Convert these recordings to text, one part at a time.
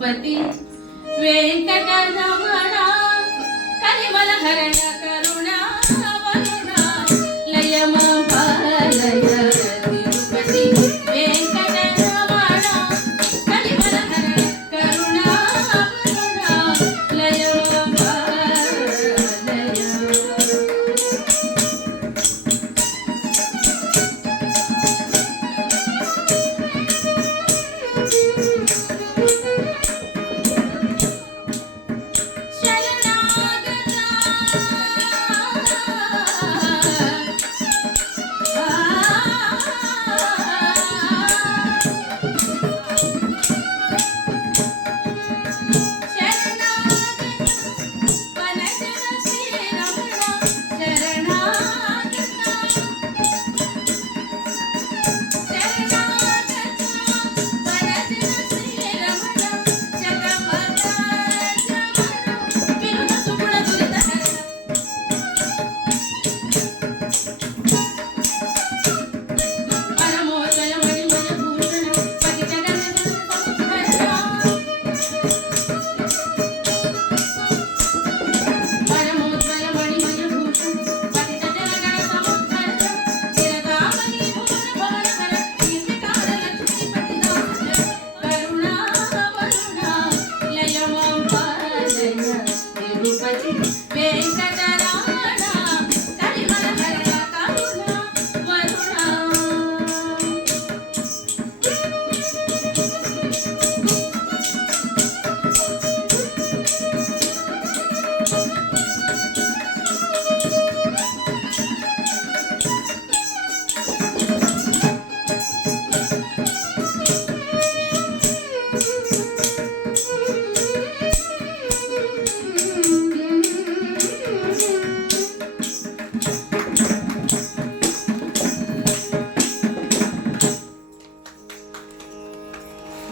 తిరుపతి వెంకటరమణ కరిమల హరణ కరుణ వరుణ లయమ పాలయ తిరుపతి వెంకటరమణ కరిమల హరణ కరుణ వరుణ లయమ పాలయ.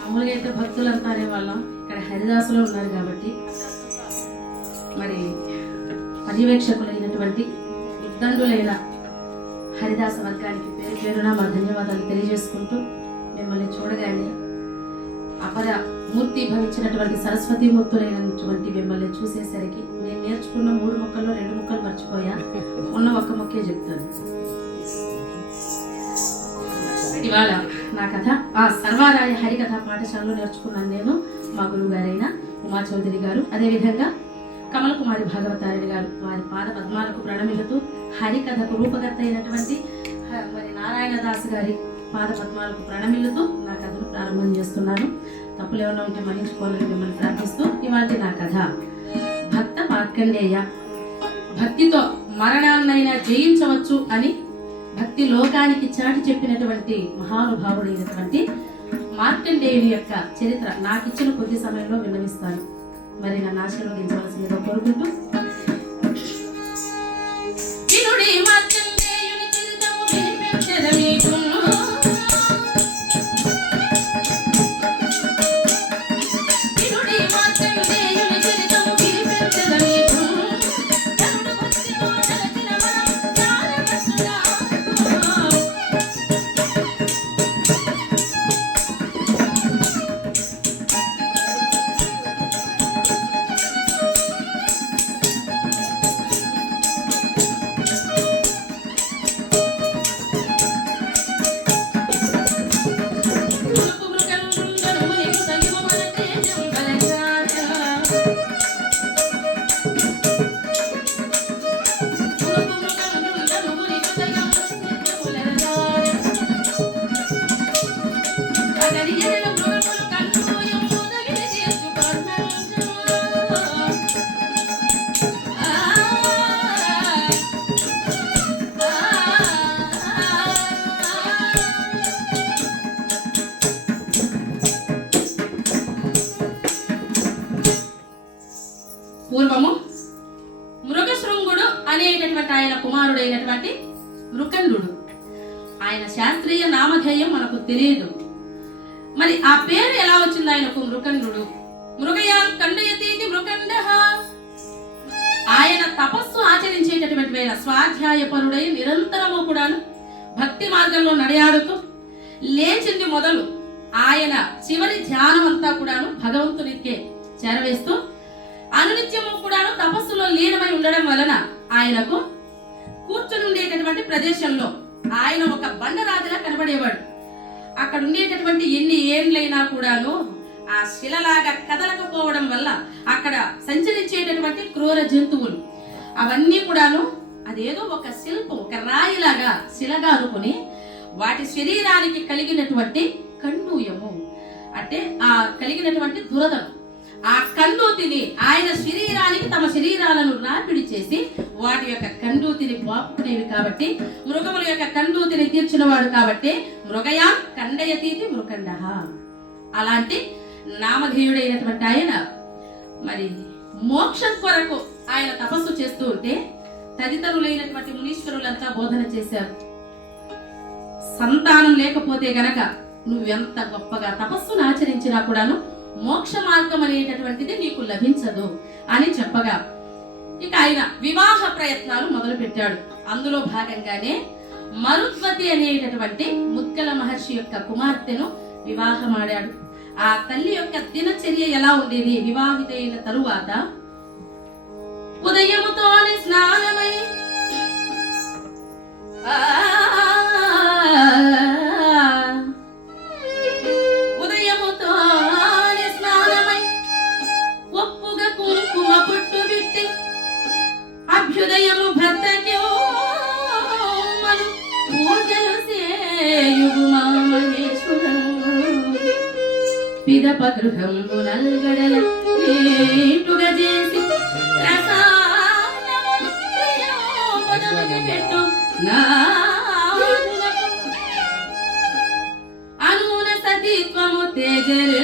మామూలుగా అయితే భక్తులు అంతా అనేవాళ్ళం, ఇక్కడ హరిదాసులు ఉన్నారు కాబట్టి మరి పర్యవేక్షకులైనటువంటి ఉద్దండులైన హరిదాస వర్గానికి పేరు పేరున మా ధన్యవాదాలు తెలియజేసుకుంటూ మిమ్మల్ని చూడగానే అపర మూర్తి భవించినటువంటి సరస్వతి మూర్తులైనటువంటి మిమ్మల్ని చూసేసరికి నేను నేర్చుకున్న 3 ముక్కల్లో 2 ముక్కలు మర్చిపోయా, ఉన్న 1 ముక్కే చెప్తాను. ఇవాళ నా కథ సర్వారాయ హరికథ పాఠశాలలో నేర్చుకున్నాను నేను, మా గురువు గారైన ఉమా చౌదరి గారు, అదేవిధంగా కమల కుమారి భాగవతారిణి గారు. వారి పాద పద్మాలకు ప్రణమిలుతూ హరికథకు రూపకర్త అయినటువంటి మరి నారాయణదాస్ గారి పాద పద్మాలకు ప్రణమిల్లుతూ నా కథను ప్రారంభం చేస్తున్నాను. తప్పులు ఏమైనా ఉంటే మన్నించుకోవాలని మిమ్మల్ని ప్రార్థిస్తూ ఇవాళ నా కథ భక్త మార్కండేయ. భక్తితో మరణాన్నైనా జయించవచ్చు అని భక్తి లోకానికి చాటి చెప్పినటువంటి మహానుభావుడైనటువంటి మార్కండేయుని యొక్క చరిత్ర నాకు ఇచ్చిన కొద్ది సమయంలో విన్నవిస్తాను. మరి నన్ను ఆశీర్వదించవలసిందిగా కోరుకుంటూ పూర్వము మృగశృంగుడు అనేటటువంటి ఆయన కుమారుడైనటువంటి మృకండుడు. ఆయన శాస్త్రీయ నామధేయం మనకు తెలియదు. మరి ఆ పేరు ఎలా వచ్చింది ఆయనకు? మృకండుడు. మృగయాన్ కండయతీతి మృకండః. ఆయన తపస్సు ఆచరించేటటువంటి స్వాధ్యాయపరుడై నిరంతరము కూడాను భక్తి మార్గంలో నడయాడుతూ లేచింది మొదలు ఆయన చివరి ధ్యానం అంతా కూడాను భగవంతునికే చేరవేస్తూ అనునిత్యము కూడాను తపస్సులో లీనమై ఉండడం వలన ఆయనకు కూర్చుని ఉండేటటువంటి ప్రదేశంలో ఆయన ఒక బండరాజులా కనబడేవాడు. అక్కడ ఉండేటటువంటి ఎన్ని ఏండ్లైనా కూడాను ఆ శిలలాగా కదలకపోవడం వల్ల అక్కడ సంచరించేటటువంటి క్రూర జంతువులు అవన్నీ కూడాను అదేదో ఒక శిల్పం, ఒక రాయిలాగా శిలగా అనుకుని వాటి శరీరానికి కలిగినటువంటి కండూయము అంటే ఆ కలిగినటువంటి దురదను ఆ కండూతిని ఆయన శరీరానికి తమ శరీరాలను రాపిడి చేసి వాటి యొక్క కండూతిని బాపుకునేవి కాబట్టి మృగముల యొక్క కండూతిని తీర్చిన వాడు కాబట్టి మృగయా కండయతీతి మృకండ. అలాంటి నామధేయుడైనటువంటి ఆయన మరి మోక్షం కొరకు ఆయన తపస్సు చేస్తూ ఉంటే తదితరులైనటువంటి మునీశ్వరులంతా బోధన చేశారు. సంతానం లేకపోతే గనక నువ్వెంత గొప్పగా తపస్సును ఆచరించినా కూడాను మోక్ష మార్గం అనేటటువంటిది నీకు లభించదు అని చెప్పగా ఇక ఆయన వివాహ ప్రయత్నాలు మొదలు పెట్టాడు. అందులో భాగంగానే మరుద్వతి అనేటటువంటి ముద్గల మహర్షి యొక్క కుమార్తెను వివాహమాడాడు. ఆ తల్లి యొక్క దినచర్య ఎలా ఉండేది? వివాహితైన తరువాత ఉదయముతోనే స్నానమై ఒప్పుగా కుంకుమ పుట్టు బిట్టి అభ్యుదయము భర్తకి పూజలు సేయుగు పిదప గృహంబు నల్గడల నీటుగా చేసి పెట్టు అనూన సతీత్వము తేజరు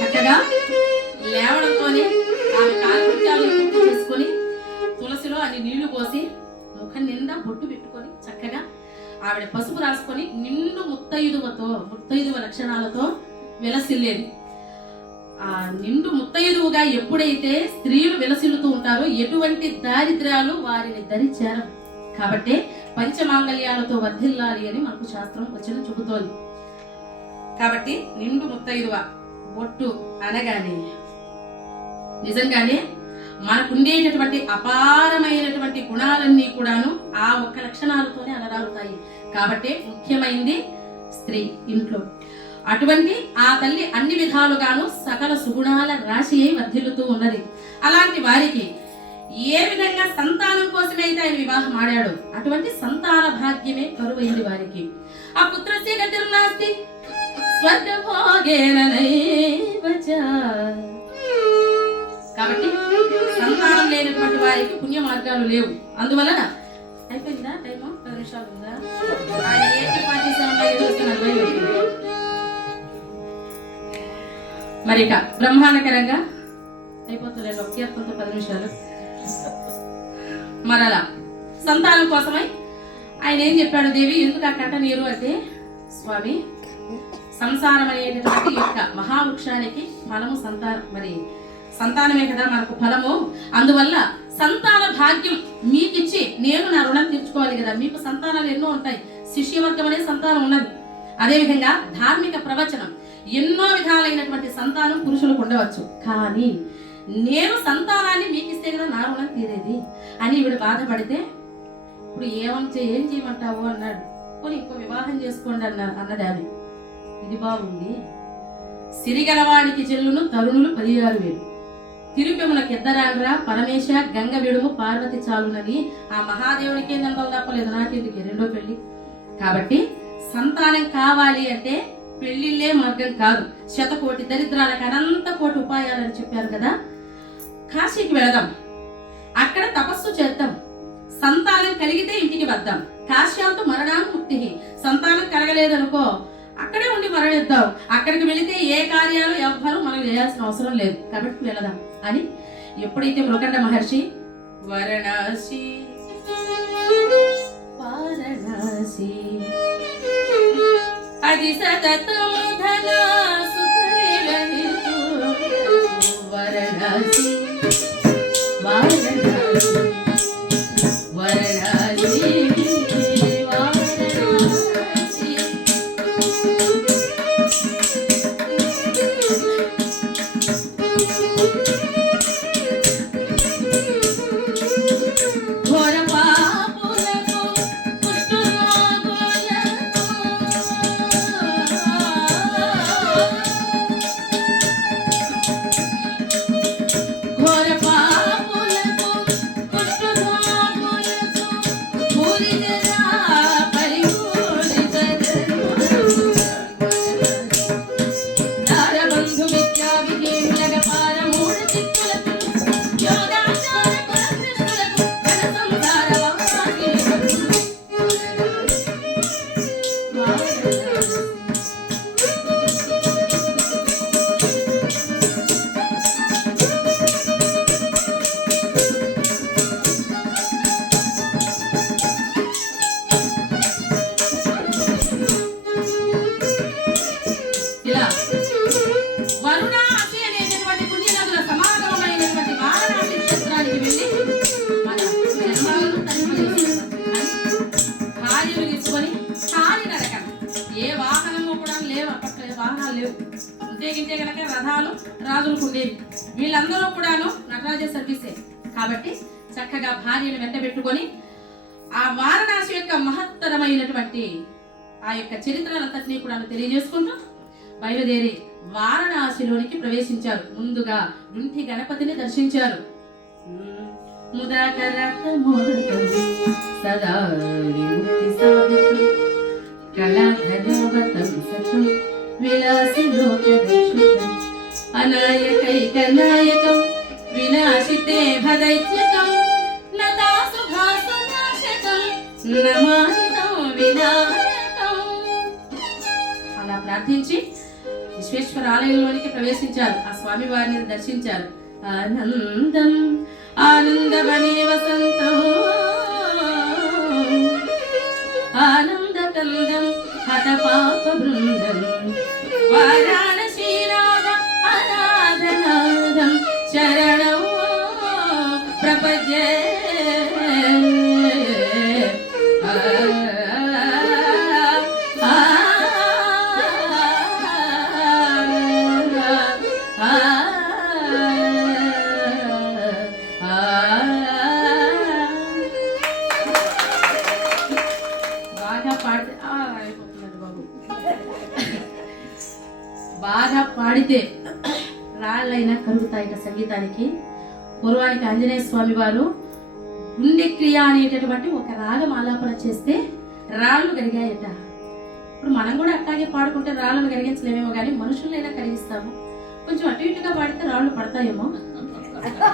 చక్కగా లేవడంతోనే ఆమె కాలు చేసుకొని తులసిలో అన్ని నీళ్లు పోసి ముఖం నిండా బొట్టు పెట్టుకొని చక్కగా ఆవిడ పసుపు రాసుకొని నిండు ముత్తైదువ లక్షణాలతో విలసిల్లేది. ఆ నిండు ముత్తైదువుగా ఎప్పుడైతే స్త్రీలు విలసిల్లుతూ ఉంటారో ఎటువంటి దారిద్ర్యాలు వారిని దరి చేరవు. కాబట్టి పంచమాంగళ్యాలతో వర్ధిల్లాలి అని మనకు శాస్త్రం వచనం చెబుతోంది. కాబట్టి నిండు ముత్తైదువ బొట్టు అనగానే నిజంగానే మనకుండేటటువంటి అపారమైనటువంటి గుణాలన్నీ కూడాను ఆ ఒక్క లక్షణాలతోనే అలరారుతాయి. కాబట్టి ముఖ్యమైనది స్త్రీ ఇంట్లో. అటువంటి ఆ తల్లి అన్ని విధాలుగాను సకల సుగుణాల రాశి అయి వర్ధిల్లుతూ ఉన్నది. అలాంటి వారికి ఏ విధంగా సంతానం కోసమే అయితే ఆయన వివాహం ఆడాడు అటువంటి సంతాన భాగ్యమే కరువైంది వారికి. ఆ పుత్రస్య గతిర్నాస్తి స్వర్గభోగేన నైవచ. కాబట్టి సంతానం లేనటువంటి వారికి పుణ్య మార్గాలు లేవు. అందువలన అయిపోయిందా టైము? 10 నిమిషాలు ఉందా? ఆయన ఏంటి పాటిస్తున్నారు మరి ఇక బ్రహ్మాండకరంగా అయిపోతుంది. ఒక కీర్తనతో 10 నిమిషాలు. మరలా సంతానం కోసమై ఆయన ఏం చెప్పాడు? దేవి ఎందుకు ఆ కంట నీరు అంటే, స్వామి సంసారం అనేటటువంటి యొక్క మహావృక్షానికి ఫలము సంతానం, మరి సంతానమే కదా మనకు ఫలము. అందువల్ల సంతాన భాగ్యం మీకిచ్చి నేను నా రుణం తీర్చుకోవాలి కదా. మీకు సంతానాలు ఎన్నో ఉంటాయి, శిష్యవర్గం అనే సంతానం ఉన్నది. అదేవిధంగా ధార్మిక ప్రవచనం ఎన్నో విధాలైనటువంటి సంతానం పురుషులకు ఉండవచ్చు. కానీ నేను సంతానాన్ని మీకు ఇస్తే కదా నా రుణం తీరేది అని ఈవిడ బాధపడితే, ఇప్పుడు ఏం చేయమంటావు అన్నాడు. పోనీ ఇంకో వివాహం చేసుకోండి అన్నది ఆమె. ఇది బాగుంది. సిరిగలవాడికి చెల్లును తరుణులు 16,000 తిరుపెములకు ఎద్దరాండ్రా పరమేశ గంగ విడుము పార్వతి చాలునని ఆ మహాదేవుడికే నందలు తప్పలేదు, నాకెందుకు రెండో పెళ్లి. కాబట్టి సంతానం కావాలి అంటే పెళ్లిళ్ళే మార్గం కాదు. 100,000,000 దరిద్రాలకు అనంత కోటి ఉపాయాలని చెప్పారు కదా. కాశీకి వెళదాం, అక్కడ తపస్సు చేద్దాం, సంతానం కలిగితే ఇంటికి వద్దాం. కాశ్యాంతు మరణాన్ముక్తి. సంతానం కలగలేదనుకో అక్కడే ఉండి మరణిద్దాం. అక్కడికి వెళితే ఏ కార్యాలు ఎవ్వరూ మనం చేయాల్సిన అవసరం లేదు, కాబట్టి వెళదాం అని ఎప్పుడైతే మృకండ మహర్షి వారణాసి అది సతతము ఉంటే కనుక రథాలు రాజులకు ఉండేవి. వీళ్ళందరూ కూడాను నటరాజ సర్వీసే కాబట్టి చక్కగా భార్యను వెంట పెట్టుకొని ఆ వారణాసి యొక్క మహత్తరమైనటువంటి ఆ యొక్క చరిత్రలంతటినీ కూడా తెలియజేసుకుంటూ బయలుదేరి వారణాసిలోనికి ప్రవేశించారు. ముందుగా డుంఠి గణపతిని దర్శించారు. సదా విలాసి లోకరక్షకం అనాయకైకనాయకం వినాశితే భదైత్యకం నదాసుభాసునాశకం నమామితం వినాయకం. అలా ప్రార్థించి విశ్వేశ్వర ఆలయంలోనికి ప్రవేశించారు. ఆ స్వామి వారిని దర్శించారు. ఆనందం ఆనందమనే వసంతం ఆనందకందం హత పాప బృందం వారాణసీనాద అనాథనాదం శరణం ప్రపద్యే బాగా పాడితే రాళ్ళైనా కరుగుతాయిట సంగీతానికి. పూర్వానికి ఆంజనేయ స్వామి వారు గుండె క్రియ అనేటటువంటి ఒక రాగం ఆలాపన చేస్తే రాళ్ళు కరిగాయట. ఇప్పుడు మనం కూడా అట్లాగే పాడుకుంటే రాళ్ళను కరిగించలేమేమో కానీ మనుషులైనా కరిగిస్తాము. కొంచెం అటు ఇటుగా పాడితే రాళ్ళు పడతాయేమో.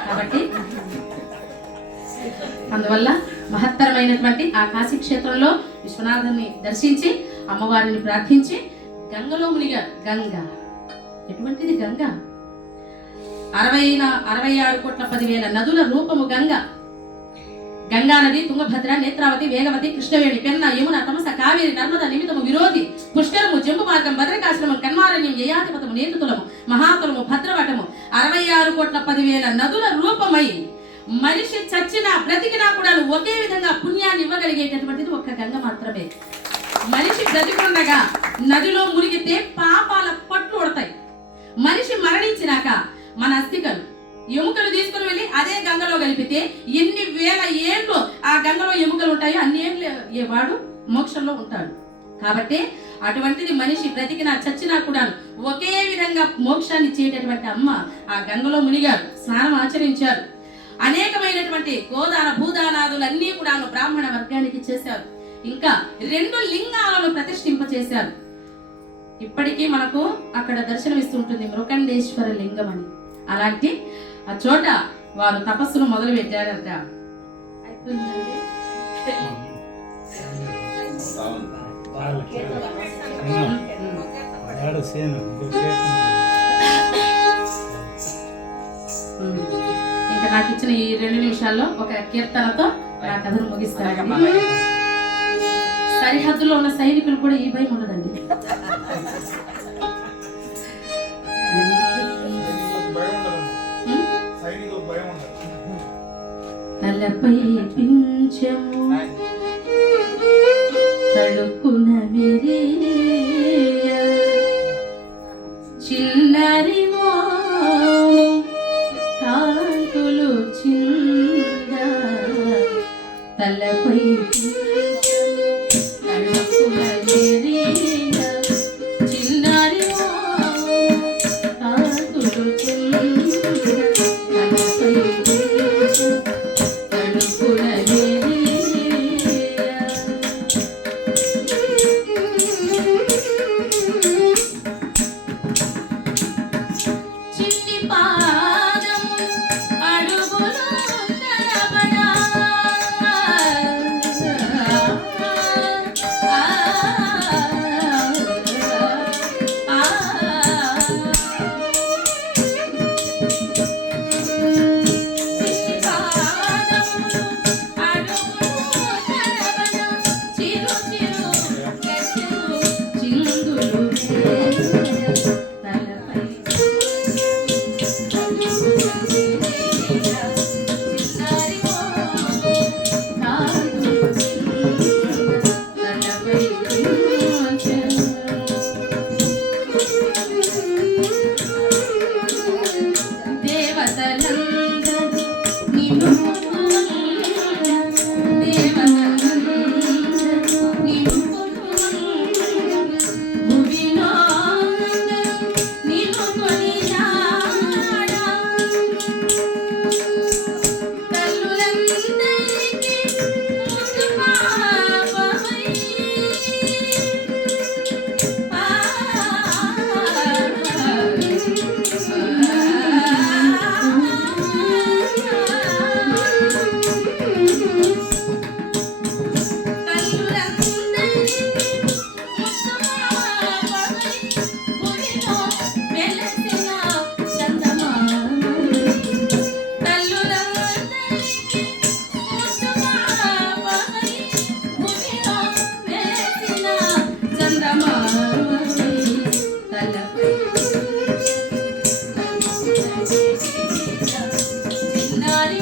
కాబట్టి అందువల్ల మహత్తరమైనటువంటి ఆ కాశీ క్షేత్రంలో విశ్వనాథుని దర్శించి అమ్మవారిని ప్రార్థించి గంగలో మునిగారు. గంగ ఎటువంటిది? గంగ 66,10,000 నదుల రూపము గంగ. గంగా నది, తుంగభద్ర, నేత్రావతి, వేగవతి, కృష్ణవేణి, పెన్న, యమున, తమస, కావేరి, నర్మద, నిమితము, విరోధి, పుష్కరము, జంబు మార్గం, భద్రకాశ్రమం, కన్మారణ్యం, యయాతిపతము, నేతుతులము, మహాతులము, భద్రవటము 66,10,000 నదుల రూపమై మనిషి చచ్చినా బ్రతికినా కూడా ఒకే విధంగా పుణ్యాన్ని ఇవ్వగలిగేటటువంటిది ఒక్క గంగ మాత్రమే. మనిషి బ్రతికుండగా నదిలో మునిగితే పాపాల పట్లు ఉడతాయి. మనిషి మరణించినాక మన అస్థికలు ఎముకలు తీసుకుని వెళ్ళి అదే గంగలో కలిపితే ఎన్ని వేల ఏళ్ళు ఆ గంగలో ఎముకలు ఉంటాయో అన్ని ఏళ్ళు వాడు మోక్షంలో ఉంటాడు. కాబట్టి అటువంటిది మనిషి బ్రతికినా చచ్చినా కూడా ఒకే విధంగా మోక్షాన్ని ఇచ్చేటటువంటి అమ్మ ఆ గంగలో మునిగారు, స్నానం ఆచరించారు. అనేకమైనటువంటి గోదాన భూదానాదులన్నీ కూడా బ్రాహ్మణ వర్గానికి చేశారు. ఇంకా 2 లింగాలను ప్రతిష్ఠింపచేశారు. ఇప్పటికీ మనకు అక్కడ దర్శనమిస్తుంటుంది మృకండేశ్వర లింగం అని. అలాంటి ఆ చోట వారు తపస్సును మొదలు పెట్టారట. ఇంకా నాకు ఇచ్చిన ఈ 2 నిమిషాల్లో ఒక కీర్తనతో నా కథను ముగిస్తాను. సరిహద్దులో ఉన్న సైనికులు కూడా ఈ భయం ఉండదండి. తలపై పింఛము తడుకున విరియ చిన్నరి మోము కాంతులు చింద తలపై తడుకున విరియ చిన్నరి మోము కాంతులు చింద తలపై తడుకున చిన్నారి